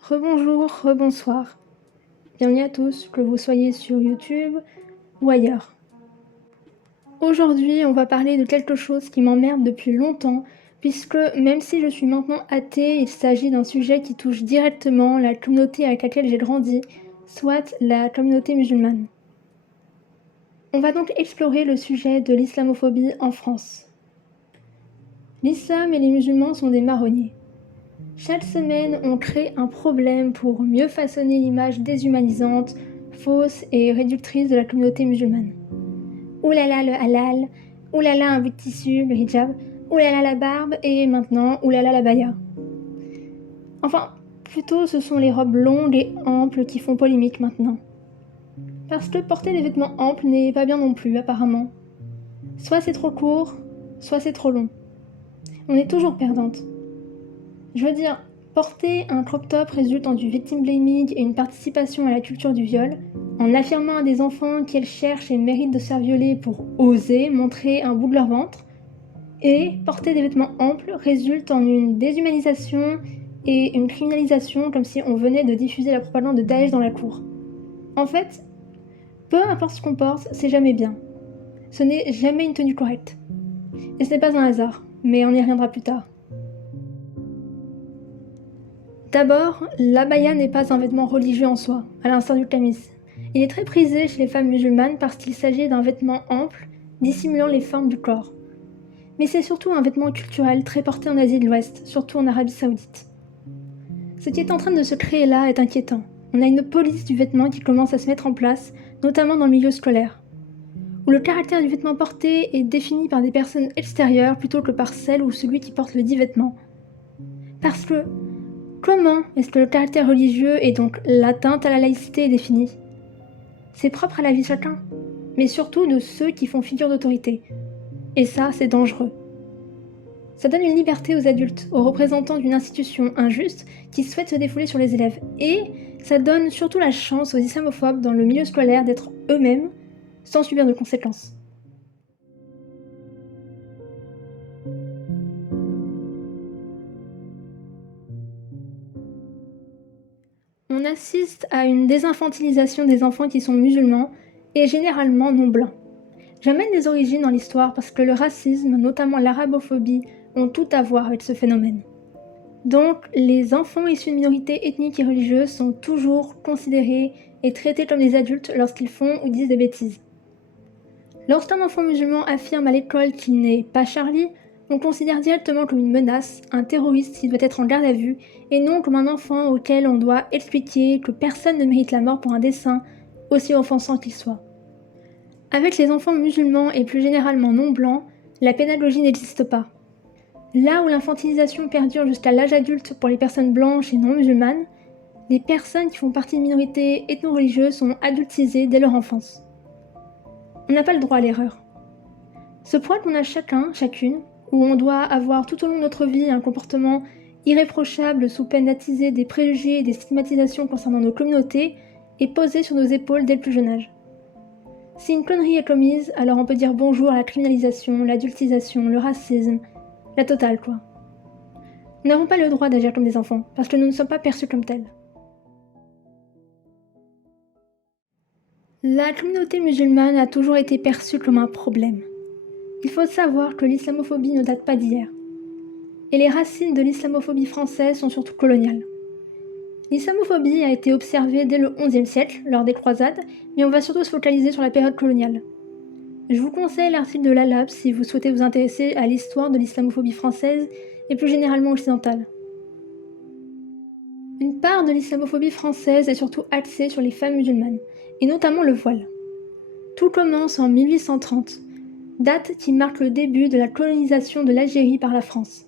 Rebonjour, rebonsoir. Bienvenue à tous, que vous soyez sur YouTube ou ailleurs. Aujourd'hui, on va parler de quelque chose qui m'emmerde depuis longtemps, puisque même si je suis maintenant athée, il s'agit d'un sujet qui touche directement la communauté avec laquelle j'ai grandi, soit la communauté musulmane. On va donc explorer le sujet de l'islamophobie en France. L'islam et les musulmans sont des marronniers. Chaque semaine, on crée un problème pour mieux façonner l'image déshumanisante, fausse et réductrice de la communauté musulmane. Oulala le halal, oulala un bout de tissu, le hijab, oulala la barbe et maintenant oulala la baya. Enfin, plutôt ce sont les robes longues et amples qui font polémique maintenant. Parce que porter des vêtements amples n'est pas bien non plus apparemment. Soit c'est trop court, soit c'est trop long. On est toujours perdante. Je veux dire, porter un crop top résulte en du victim blaming et une participation à la culture du viol, en affirmant à des enfants qu'elles cherchent et méritent de se faire violer pour oser montrer un bout de leur ventre, et porter des vêtements amples résulte en une déshumanisation et une criminalisation comme si on venait de diffuser la propagande de Daesh dans la cour. En fait, peu importe ce qu'on porte, c'est jamais bien. Ce n'est jamais une tenue correcte. Et ce n'est pas un hasard, mais on y reviendra plus tard. D'abord, l'abaya n'est pas un vêtement religieux en soi, à l'instar du camis. Il est très prisé chez les femmes musulmanes parce qu'il s'agit d'un vêtement ample, dissimulant les formes du corps. Mais c'est surtout un vêtement culturel très porté en Asie de l'Ouest, surtout en Arabie Saoudite. Ce qui est en train de se créer là est inquiétant. On a une police du vêtement qui commence à se mettre en place, notamment dans le milieu scolaire, où le caractère du vêtement porté est défini par des personnes extérieures plutôt que par celle ou celui qui porte le dit vêtement. Parce que comment est-ce que le caractère religieux et donc l'atteinte à la laïcité est défini ? C'est propre à la vie de chacun, mais surtout de ceux qui font figure d'autorité. Et ça, c'est dangereux. Ça donne une liberté aux adultes, aux représentants d'une institution injuste qui souhaitent se défouler sur les élèves. Et ça donne surtout la chance aux islamophobes dans le milieu scolaire d'être eux-mêmes, sans subir de conséquences. On assiste à une désinfantilisation des enfants qui sont musulmans et généralement non blancs. J'amène les origines dans l'histoire parce que le racisme, notamment l'arabophobie, ont tout à voir avec ce phénomène. Donc, les enfants issus de minorités ethniques et religieuses sont toujours considérés et traités comme des adultes lorsqu'ils font ou disent des bêtises. Lorsqu'un enfant musulman affirme à l'école qu'il n'est pas Charlie, on considère directement comme une menace, un terroriste qui doit être en garde à vue, et non comme un enfant auquel on doit expliquer que personne ne mérite la mort pour un dessein, aussi offensant qu'il soit. Avec les enfants musulmans et plus généralement non blancs, la pédagogie n'existe pas. Là où l'infantilisation perdure jusqu'à l'âge adulte pour les personnes blanches et non musulmanes, les personnes qui font partie de minorités ethno-religieuses sont adultisées dès leur enfance. On n'a pas le droit à l'erreur. Ce poids qu'on a chacun, chacune, où on doit avoir tout au long de notre vie un comportement irréprochable sous peine d'attiser des préjugés et des stigmatisations concernant nos communautés, est posé sur nos épaules dès le plus jeune âge. Si une connerie est commise, alors on peut dire bonjour à la criminalisation, l'adultisation, le racisme, la totale quoi. Nous n'avons pas le droit d'agir comme des enfants, parce que nous ne sommes pas perçus comme tels. La communauté musulmane a toujours été perçue comme un problème. Il faut savoir que l'islamophobie ne date pas d'hier. Et les racines de l'islamophobie française sont surtout coloniales. L'islamophobie a été observée dès le XIe siècle, lors des croisades, mais on va surtout se focaliser sur la période coloniale. Je vous conseille l'article de l'Alab si vous souhaitez vous intéresser à l'histoire de l'islamophobie française et plus généralement occidentale. Une part de l'islamophobie française est surtout axée sur les femmes musulmanes, et notamment le voile. Tout commence en 1830, date qui marque le début de la colonisation de l'Algérie par la France.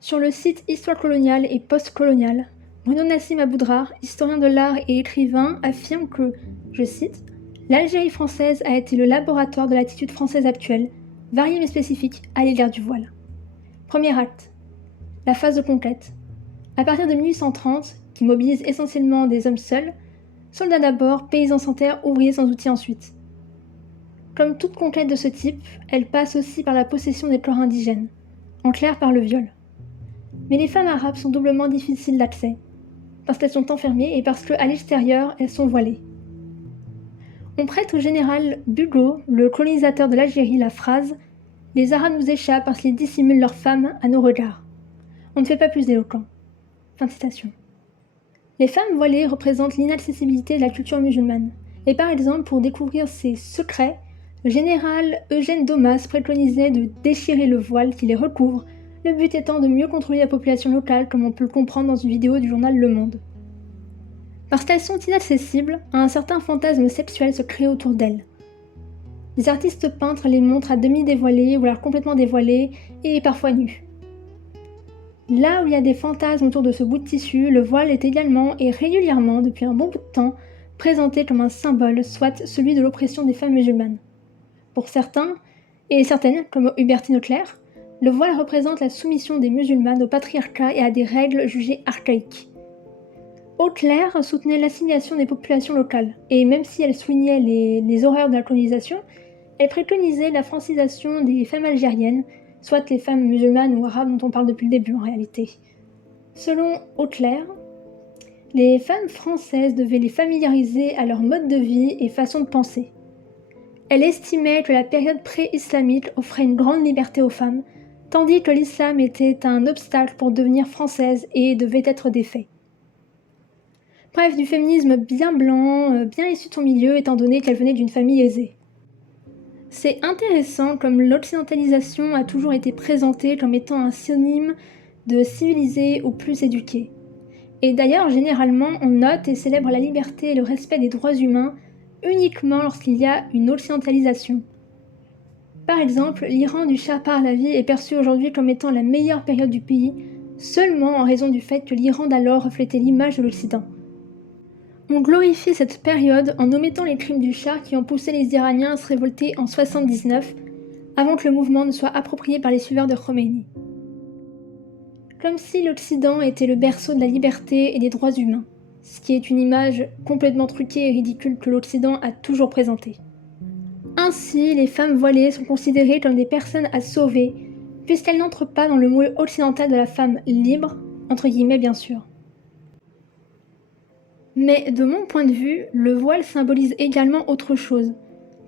Sur le site Histoire coloniale et post-coloniale, Bruno Nassim Aboudrar, historien de l'art et écrivain, affirme que, je cite, « L'Algérie française a été le laboratoire de l'attitude française actuelle, variée mais spécifique, à l'égard du voile. » Premier acte, la phase de conquête. À partir de 1830, qui mobilise essentiellement des hommes seuls, soldats d'abord, paysans sans terre, ouvriers sans outils ensuite. Comme toute conquête de ce type, elle passe aussi par la possession des corps indigènes, en clair par le viol. Mais les femmes arabes sont doublement difficiles d'accès, parce qu'elles sont enfermées et parce qu'à l'extérieur, elles sont voilées. On prête au général Bugeaud, le colonisateur de l'Algérie, la phrase « Les Arabes nous échappent parce qu'ils dissimulent leurs femmes à nos regards. On ne fait pas plus éloquent. » Fin de citation. Les femmes voilées représentent l'inaccessibilité de la culture musulmane. Et par exemple, pour découvrir ces secrets, le général Eugène Daumas préconisait de déchirer le voile qui les recouvre, le but étant de mieux contrôler la population locale, comme on peut le comprendre dans une vidéo du journal Le Monde. Parce qu'elles sont inaccessibles, un certain fantasme sexuel se crée autour d'elles. Les artistes peintres les montrent à demi dévoilées ou alors complètement dévoilées et parfois nues. Là où il y a des fantasmes autour de ce bout de tissu, le voile est également et régulièrement, depuis un bon bout de temps, présenté comme un symbole, soit celui de l'oppression des femmes musulmanes. Pour certains, et certaines, comme Hubertine Auclair, le voile représente la soumission des musulmanes au patriarcat et à des règles jugées archaïques. Auclair soutenait l'assignation des populations locales, et même si elle soulignait les horreurs de la colonisation, elle préconisait la francisation des femmes algériennes, soit les femmes musulmanes ou arabes dont on parle depuis le début en réalité. Selon Auclair, les femmes françaises devaient les familiariser à leur mode de vie et façon de penser. Elle estimait que la période pré-islamique offrait une grande liberté aux femmes, tandis que l'islam était un obstacle pour devenir française et devait être défait. Bref, du féminisme bien blanc, bien issu de son milieu, étant donné qu'elle venait d'une famille aisée. C'est intéressant comme l'occidentalisation a toujours été présentée comme étant un synonyme de civilisé ou plus éduqué. Et d'ailleurs, généralement, on note et célèbre la liberté et le respect des droits humains uniquement lorsqu'il y a une occidentalisation. Par exemple, l'Iran du Shah Pahlavi est perçu aujourd'hui comme étant la meilleure période du pays, seulement en raison du fait que l'Iran d'alors reflétait l'image de l'Occident. On glorifie cette période en omettant les crimes du Shah qui ont poussé les Iraniens à se révolter en 79, avant que le mouvement ne soit approprié par les suiveurs de Khomeini. Comme si l'Occident était le berceau de la liberté et des droits humains, ce qui est une image complètement truquée et ridicule que l'Occident a toujours présentée. Ainsi, les femmes voilées sont considérées comme des personnes à sauver, puisqu'elles n'entrent pas dans le moule occidental de la femme libre, entre guillemets bien sûr. Mais de mon point de vue, le voile symbolise également autre chose,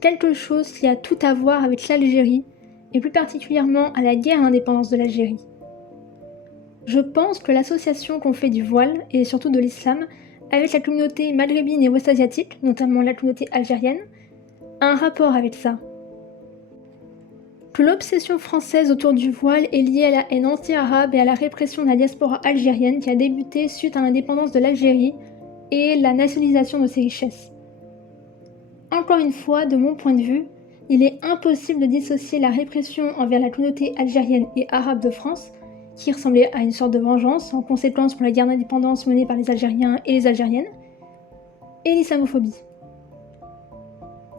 quelque chose qui a tout à voir avec l'Algérie, et plus particulièrement à la guerre d'indépendance de l'Algérie. Je pense que l'association qu'on fait du voile, et surtout de l'islam, avec la communauté maghrébine et ouest-asiatique, notamment la communauté algérienne, a un rapport avec ça. Que l'obsession française autour du voile est liée à la haine anti-arabe et à la répression de la diaspora algérienne qui a débuté suite à l'indépendance de l'Algérie et la nationalisation de ses richesses. Encore une fois, de mon point de vue, il est impossible de dissocier la répression envers la communauté algérienne et arabe de France, qui ressemblait à une sorte de vengeance en conséquence pour la guerre d'indépendance menée par les Algériens et les Algériennes, et l'islamophobie.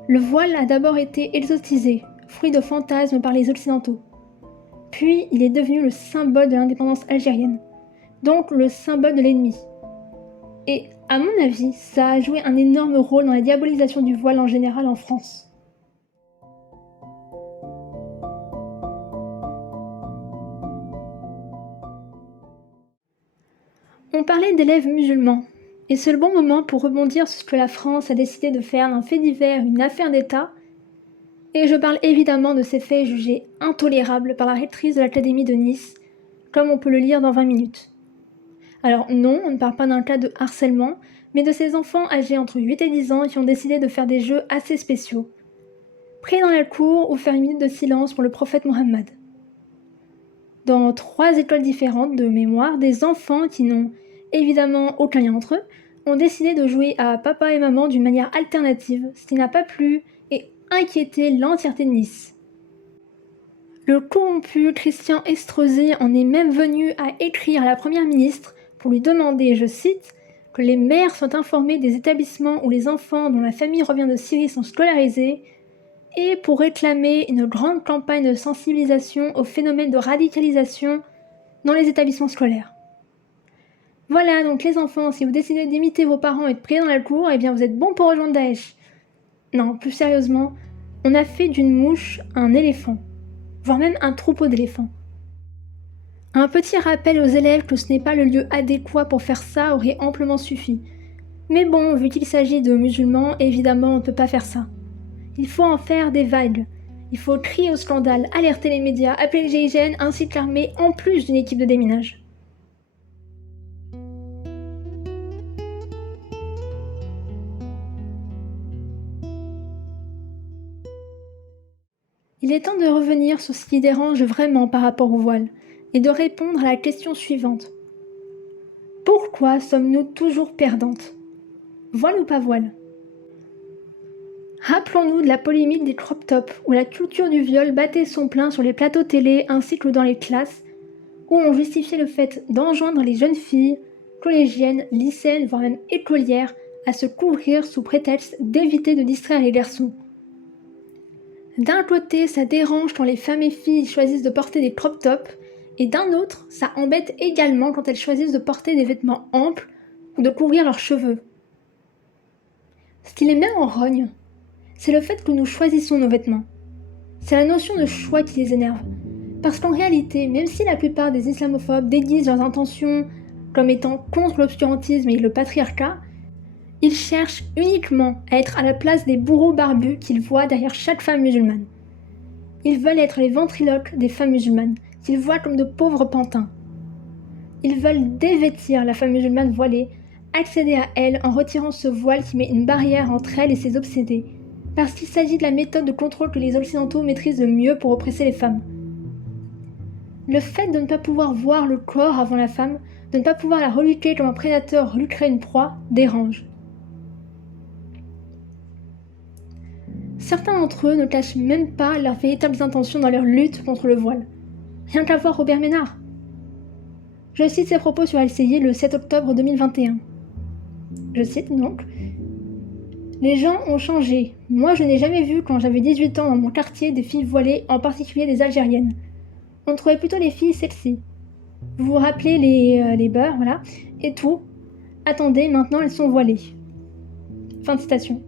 Le voile a d'abord été exotisé, fruit de fantasmes par les Occidentaux. Puis il est devenu le symbole de l'indépendance algérienne, donc le symbole de l'ennemi. Et à mon avis, ça a joué un énorme rôle dans la diabolisation du voile en général en France. On parlait d'élèves musulmans, et c'est le bon moment pour rebondir sur ce que la France a décidé de faire d'un fait divers une affaire d'État, et je parle évidemment de ces faits jugés intolérables par la rectrice de l'Académie de Nice, comme on peut le lire dans 20 minutes. Alors non, on ne parle pas d'un cas de harcèlement, mais de ces enfants âgés entre 8 et 10 ans qui ont décidé de faire des jeux assez spéciaux. Prier dans la cour ou faire une minute de silence pour le prophète Mohammed. Dans 3 écoles différentes de mémoire, des enfants qui n'ont évidemment aucun lien entre eux ont décidé de jouer à papa et maman d'une manière alternative, ce qui n'a pas plu et inquiété l'entièreté de Nice. Le corrompu Christian Estrosi en est même venu à écrire à la première ministre pour lui demander, je cite, que les mères soient informées des établissements où les enfants dont la famille revient de Syrie sont scolarisés et pour réclamer une grande campagne de sensibilisation au phénomène de radicalisation dans les établissements scolaires. Voilà, donc les enfants, si vous décidez d'imiter vos parents et de prier dans la cour, eh bien vous êtes bons pour rejoindre Daesh. Non, plus sérieusement, On a fait d'une mouche un éléphant, voire même un troupeau d'éléphants. Un petit rappel aux élèves que ce n'est pas le lieu adéquat pour faire ça aurait amplement suffi. Mais bon, vu qu'il s'agit de musulmans, évidemment on ne peut pas faire ça. Il faut en faire des vagues. Il faut crier au scandale, alerter les médias, appeler le GIGN ainsi que l'armée en plus d'une équipe de déminage. Il est temps de revenir sur ce qui dérange vraiment par rapport au voile et de répondre à la question suivante. Pourquoi sommes-nous toujours perdantes? Voile ou pas voile? Rappelons-nous de la polémique des crop tops, où la culture du viol battait son plein sur les plateaux télé ainsi que dans les classes, où on justifiait le fait d'enjoindre les jeunes filles, collégiennes, lycéennes, voire même écolières, à se couvrir sous prétexte d'éviter de distraire les garçons. D'un côté, ça dérange quand les femmes et filles choisissent de porter des crop tops, et d'un autre, ça embête également quand elles choisissent de porter des vêtements amples ou de couvrir leurs cheveux. Ce qui les met en rogne, c'est le fait que nous choisissons nos vêtements. C'est la notion de choix qui les énerve. Parce qu'en réalité, même si la plupart des islamophobes déguisent leurs intentions comme étant contre l'obscurantisme et le patriarcat, ils cherchent uniquement à être à la place des bourreaux barbus qu'ils voient derrière chaque femme musulmane. Ils veulent être les ventriloques des femmes musulmanes, qu'ils voient comme de pauvres pantins. Ils veulent dévêtir la femme musulmane voilée, accéder à elle en retirant ce voile qui met une barrière entre elle et ses obsédés, parce qu'il s'agit de la méthode de contrôle que les Occidentaux maîtrisent le mieux pour oppresser les femmes. Le fait de ne pas pouvoir voir le corps avant la femme, de ne pas pouvoir la reluquer comme un prédateur reluquerait une proie, dérange. Certains d'entre eux ne cachent même pas leurs véritables intentions dans leur lutte contre le voile. Rien qu'à voir Robert Ménard. Je cite ses propos sur LCI le 7 octobre 2021. Je cite donc: les gens ont changé. Moi, je n'ai jamais vu, quand j'avais 18 ans dans mon quartier, des filles voilées, en particulier des Algériennes. On trouvait plutôt les filles sexy. Vous vous rappelez les beurs, voilà, et tout. Attendez, maintenant elles sont voilées. Fin de citation.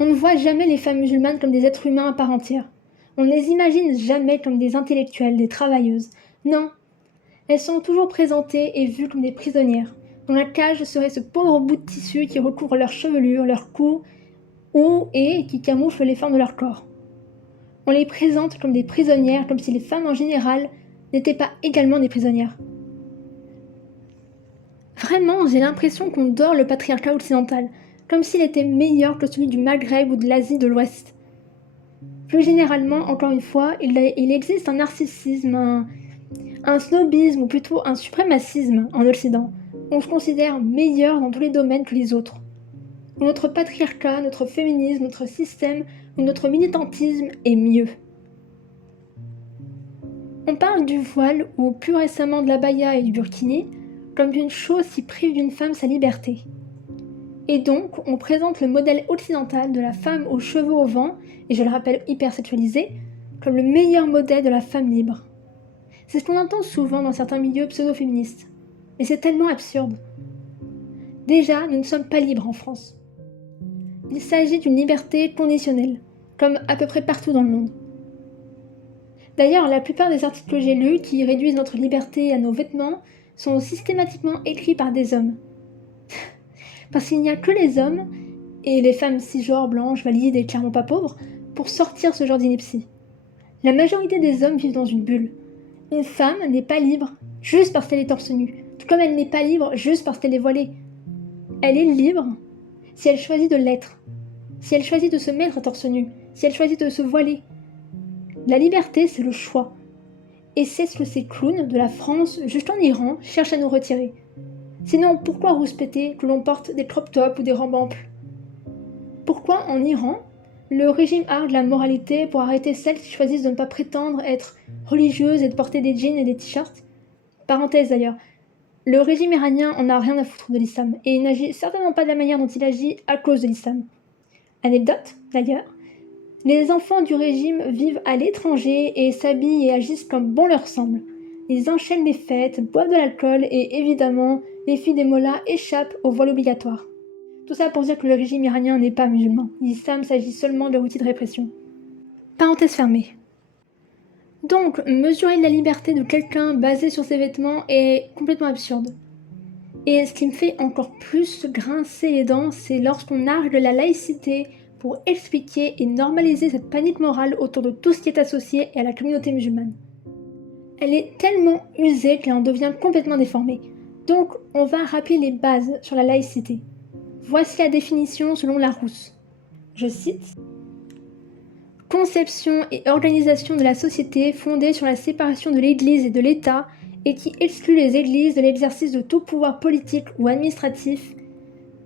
On ne voit jamais les femmes musulmanes comme des êtres humains à part entière. On ne les imagine jamais comme des intellectuelles, des travailleuses. Non. Elles sont toujours présentées et vues comme des prisonnières, dont la cage serait ce pauvre bout de tissu qui recouvre leur chevelure, leur cou, et qui camoufle les formes de leur corps. On les présente comme des prisonnières, comme si les femmes en général n'étaient pas également des prisonnières. Vraiment, j'ai l'impression qu'on dore le patriarcat occidental, comme s'il était meilleur que celui du Maghreb ou de l'Asie de l'Ouest. Plus généralement, encore une fois, il existe un narcissisme, un snobisme ou plutôt un suprémacisme en Occident. On se considère meilleur dans tous les domaines que les autres. Où notre patriarcat, notre féminisme, notre système ou notre militantisme est mieux. On parle du voile ou plus récemment de l'abaya et du burkini comme d'une chose qui prive d'une femme sa liberté. Et donc, on présente le modèle occidental de la femme aux cheveux au vent, et je le rappelle hypersexualisée, comme le meilleur modèle de la femme libre. C'est ce qu'on entend souvent dans certains milieux pseudo-féministes. Mais c'est tellement absurde. Déjà, nous ne sommes pas libres en France. Il s'agit d'une liberté conditionnelle, comme à peu près partout dans le monde. D'ailleurs, la plupart des articles que j'ai lus qui réduisent notre liberté à nos vêtements sont systématiquement écrits par des hommes. Parce qu'il n'y a que les hommes, et les femmes cisgenres, blanches, valides et clairement pas pauvres, pour sortir ce genre d'ineptie. La majorité des hommes vivent dans une bulle. Une femme n'est pas libre juste parce qu'elle est torse nu, tout comme elle n'est pas libre juste parce qu'elle est voilée. Elle est libre si elle choisit de l'être, si elle choisit de se mettre torse nu, si elle choisit de se voiler. La liberté, c'est le choix. Et c'est ce que ces clowns de la France, juste en Iran, cherchent à nous retirer. Sinon, pourquoi rouspéter que l'on porte des crop tops ou des robes amples? Pourquoi en Iran, le régime argue la moralité pour arrêter celles qui choisissent de ne pas prétendre être religieuses et de porter des jeans et des t-shirts? Parenthèse d'ailleurs, le régime iranien en a rien à foutre de l'islam, et il n'agit certainement pas de la manière dont il agit à cause de l'islam. Anecdote, d'ailleurs, les enfants du régime vivent à l'étranger et s'habillent et agissent comme bon leur semble. Ils enchaînent les fêtes, boivent de l'alcool et évidemment, les filles des mollahs échappent au voile obligatoire. Tout ça pour dire que le régime iranien n'est pas musulman. L'islam s'agit seulement de outils de répression. Parenthèse fermée. Donc, mesurer la liberté de quelqu'un basé sur ses vêtements est complètement absurde. Et ce qui me fait encore plus grincer les dents, c'est lorsqu'on argue de la laïcité pour expliquer et normaliser cette panique morale autour de tout ce qui est associé à la communauté musulmane. Elle est tellement usée qu'elle en devient complètement déformée. Donc, on va rappeler les bases sur la laïcité. Voici la définition selon Larousse. Je cite: conception et organisation de la société fondée sur la séparation de l'Église et de l'État et qui exclut les Églises de l'exercice de tout pouvoir politique ou administratif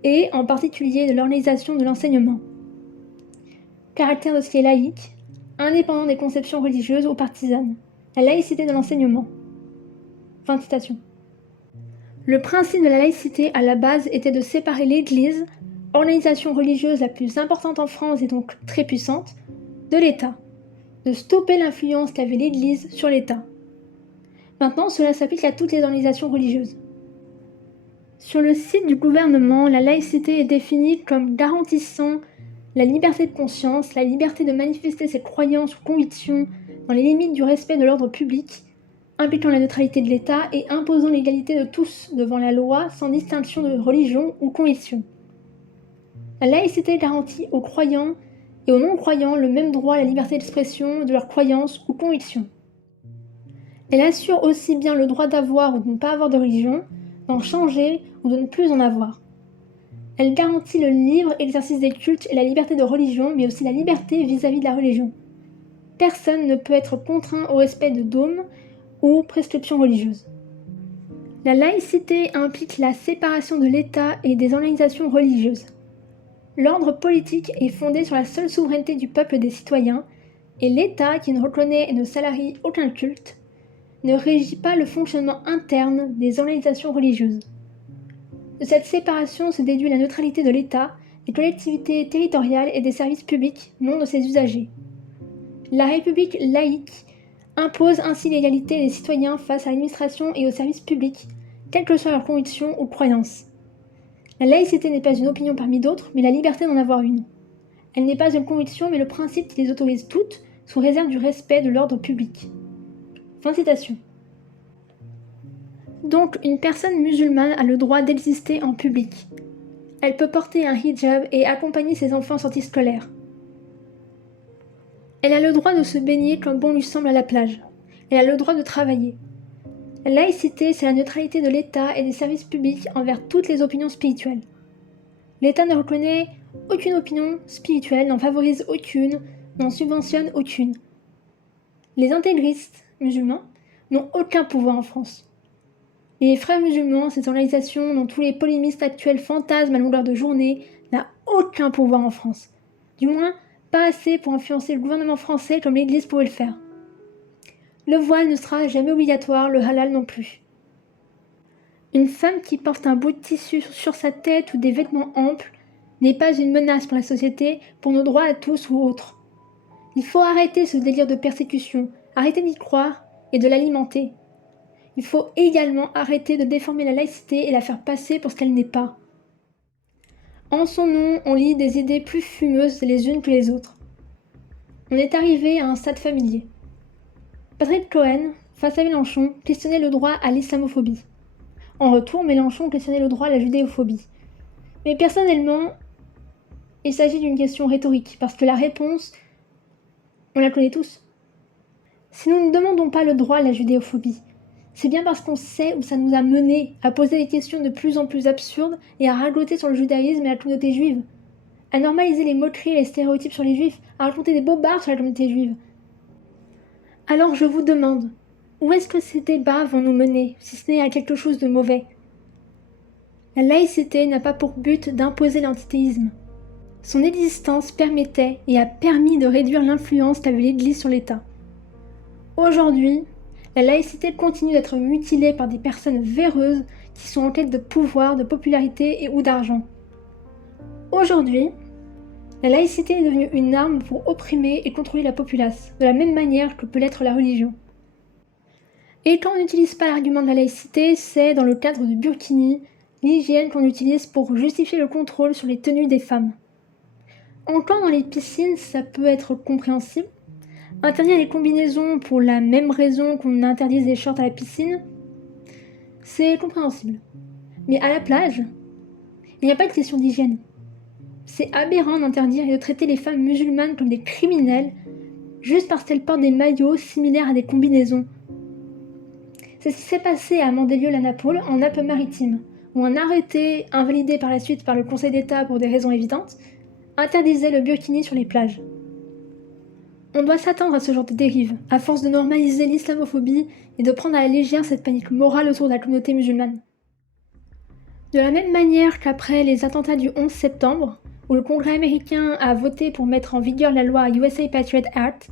et, en particulier, de l'organisation de l'enseignement. Caractère de ce qui est laïque, indépendant des conceptions religieuses ou partisanes. La laïcité de l'enseignement. Fin de citation. Le principe de la laïcité à la base était de séparer l'Église, organisation religieuse la plus importante en France et donc très puissante, de l'État, de stopper l'influence qu'avait l'Église sur l'État. Maintenant, cela s'applique à toutes les organisations religieuses. Sur le site du gouvernement, la laïcité est définie comme garantissant la liberté de conscience, la liberté de manifester ses croyances ou convictions dans les limites du respect de l'ordre public, impliquant la neutralité de l'État et imposant l'égalité de tous devant la loi sans distinction de religion ou conviction. La laïcité garantit aux croyants et aux non-croyants le même droit à la liberté d'expression de leurs croyances ou convictions. Elle assure aussi bien le droit d'avoir ou de ne pas avoir de religion, d'en changer ou de ne plus en avoir. Elle garantit le libre exercice des cultes et la liberté de religion, mais aussi la liberté vis-à-vis de la religion. Personne ne peut être contraint au respect de dogmes ou prescriptions religieuses. La laïcité implique la séparation de l'État et des organisations religieuses. L'ordre politique est fondé sur la seule souveraineté du peuple et des citoyens, et l'État, qui ne reconnaît et ne salarie aucun culte, ne régit pas le fonctionnement interne des organisations religieuses. De cette séparation se déduit la neutralité de l'État, des collectivités territoriales et des services publics, non de ses usagers. La République laïque impose ainsi l'égalité des citoyens face à l'administration et aux services publics, quelles que soient leurs convictions ou croyances. La laïcité n'est pas une opinion parmi d'autres, mais la liberté d'en avoir une. Elle n'est pas une conviction, mais le principe qui les autorise toutes, sous réserve du respect de l'ordre public. Fin de citation. Donc, une personne musulmane a le droit d'exister en public. Elle peut porter un hijab et accompagner ses enfants en sortie scolaire. Elle a le droit de se baigner comme bon lui semble à la plage. Elle a le droit de travailler. La laïcité, c'est la neutralité de l'État et des services publics envers toutes les opinions spirituelles. L'État ne reconnaît aucune opinion spirituelle, n'en favorise aucune, n'en subventionne aucune. Les intégristes musulmans n'ont aucun pouvoir en France. Les frères musulmans, cette organisation dont tous les polémistes actuels fantasment à longueur de journée, n'a aucun pouvoir en France. Du moins, pas assez pour influencer le gouvernement français comme l'Église pouvait le faire. Le voile ne sera jamais obligatoire, le halal non plus. Une femme qui porte un bout de tissu sur sa tête ou des vêtements amples n'est pas une menace pour la société, pour nos droits à tous ou autres. Il faut arrêter ce délire de persécution, arrêter d'y croire et de l'alimenter. Il faut également arrêter de déformer la laïcité et la faire passer pour ce qu'elle n'est pas. En son nom, on lit des idées plus fumeuses les unes que les autres. On est arrivé à un stade familier. Patrick Cohen, face à Mélenchon, questionnait le droit à l'islamophobie. En retour, Mélenchon questionnait le droit à la judéophobie. Mais personnellement, il s'agit d'une question rhétorique, parce que la réponse, on la connaît tous. Si nous ne demandons pas le droit à la judéophobie, c'est bien parce qu'on sait où ça nous a menés à poser des questions de plus en plus absurdes et à ragoter sur le judaïsme et la communauté juive, à normaliser les moqueries et les stéréotypes sur les juifs, à raconter des bobards sur la communauté juive. Alors je vous demande, où est-ce que ces débats vont nous mener, si ce n'est à quelque chose de mauvais? La laïcité n'a pas pour but d'imposer l'antithéisme. Son existence permettait et a permis de réduire l'influence qu'avait l'Église sur l'État. Aujourd'hui, la laïcité continue d'être mutilée par des personnes véreuses qui sont en quête de pouvoir, de popularité et ou d'argent. Aujourd'hui, la laïcité est devenue une arme pour opprimer et contrôler la populace, de la même manière que peut l'être la religion. Et quand on n'utilise pas l'argument de la laïcité, c'est dans le cadre de Burkini, l'hygiène qu'on utilise pour justifier le contrôle sur les tenues des femmes. Encore dans les piscines, ça peut être compréhensible. Interdire les combinaisons pour la même raison qu'on interdise les shorts à la piscine, c'est compréhensible. Mais à la plage, il n'y a pas de question d'hygiène. C'est aberrant d'interdire et de traiter les femmes musulmanes comme des criminels juste parce qu'elles portent des maillots similaires à des combinaisons. C'est ce qui s'est passé à Mandelieu-la-Napoule, en Alpes-Maritimes, où un arrêté, invalidé par la suite par le Conseil d'État pour des raisons évidentes, interdisait le burkini sur les plages. On doit s'attendre à ce genre de dérive, à force de normaliser l'islamophobie et de prendre à la légère cette panique morale autour de la communauté musulmane. De la même manière qu'après les attentats du 11 septembre, où le Congrès américain a voté pour mettre en vigueur la loi USA Patriot Act,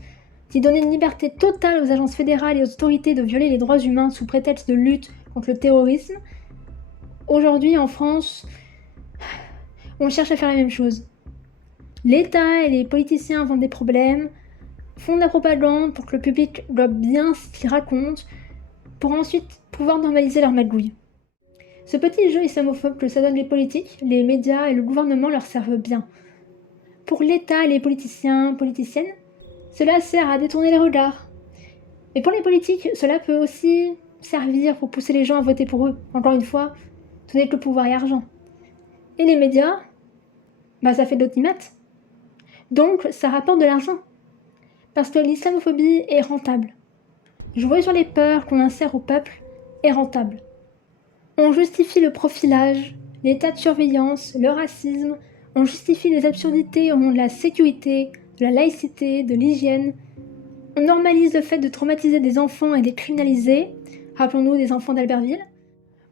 qui donnait une liberté totale aux agences fédérales et aux autorités de violer les droits humains sous prétexte de lutte contre le terrorisme, aujourd'hui en France, on cherche à faire la même chose. L'État et les politiciens vendent des problèmes, font de la propagande pour que le public voit bien ce qu'ils racontent, pour ensuite pouvoir normaliser leur magouille. Ce petit jeu islamophobe que ça donne les politiques, les médias et le gouvernement leur servent bien. Pour l'État et les politiciens, politiciennes, cela sert à détourner les regards. Mais pour les politiques, cela peut aussi servir pour pousser les gens à voter pour eux. Encore une fois, tout n'est que pouvoir et argent. Et les médias, ça fait de l'audimat. Donc, ça rapporte de l'argent. Parce que l'islamophobie est rentable. Jouer sur les peurs qu'on insère au peuple est rentable. On justifie le profilage, l'état de surveillance, le racisme, on justifie les absurdités au nom de la sécurité, de la laïcité, de l'hygiène. On normalise le fait de traumatiser des enfants et de les criminaliser, rappelons-nous des enfants d'Albertville.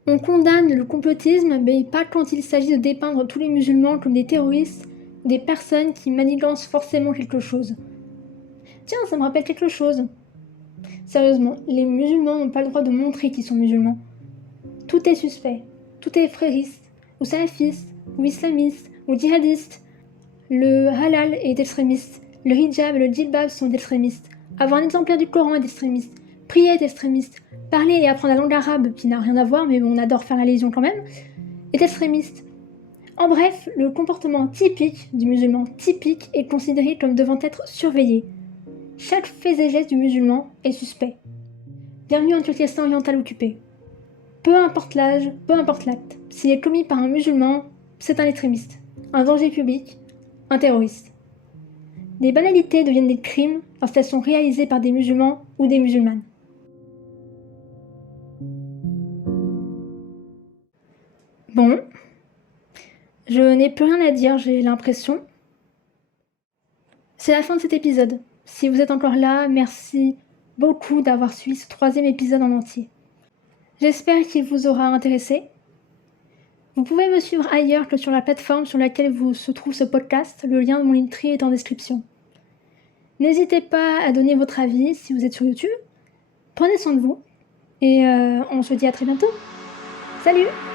On condamne le complotisme, mais pas quand il s'agit de dépeindre tous les musulmans comme des terroristes ou des personnes qui manigancent forcément quelque chose. Tiens, ça me rappelle quelque chose. Sérieusement, les musulmans n'ont pas le droit de montrer qu'ils sont musulmans. Tout est suspect, tout est frériste, ou salafiste, ou islamiste, ou djihadiste. Le halal est extrémiste, le hijab et le djilbab sont extrémistes. Avoir un exemplaire du Coran est extrémiste, prier est extrémiste, parler et apprendre la langue arabe, qui n'a rien à voir mais on adore faire la liaison quand même, est extrémiste. En bref, le comportement typique du musulman typique est considéré comme devant être surveillé. Chaque fait et geste du musulman est suspect. Bienvenue en Turkestan oriental occupé. Peu importe l'âge, peu importe l'acte, s'il est commis par un musulman, c'est un extrémiste, un danger public, un terroriste. Des banalités deviennent des crimes lorsqu'elles sont réalisées par des musulmans ou des musulmanes. Bon, je n'ai plus rien à dire, j'ai l'impression. C'est la fin de cet épisode. Si vous êtes encore là, merci beaucoup d'avoir suivi ce 3e épisode en entier. J'espère qu'il vous aura intéressé. Vous pouvez me suivre ailleurs que sur la plateforme sur laquelle se trouve ce podcast. Le lien de mon Linktree est en description. N'hésitez pas à donner votre avis si vous êtes sur YouTube. Prenez soin de vous. Et on se dit à très bientôt. Salut!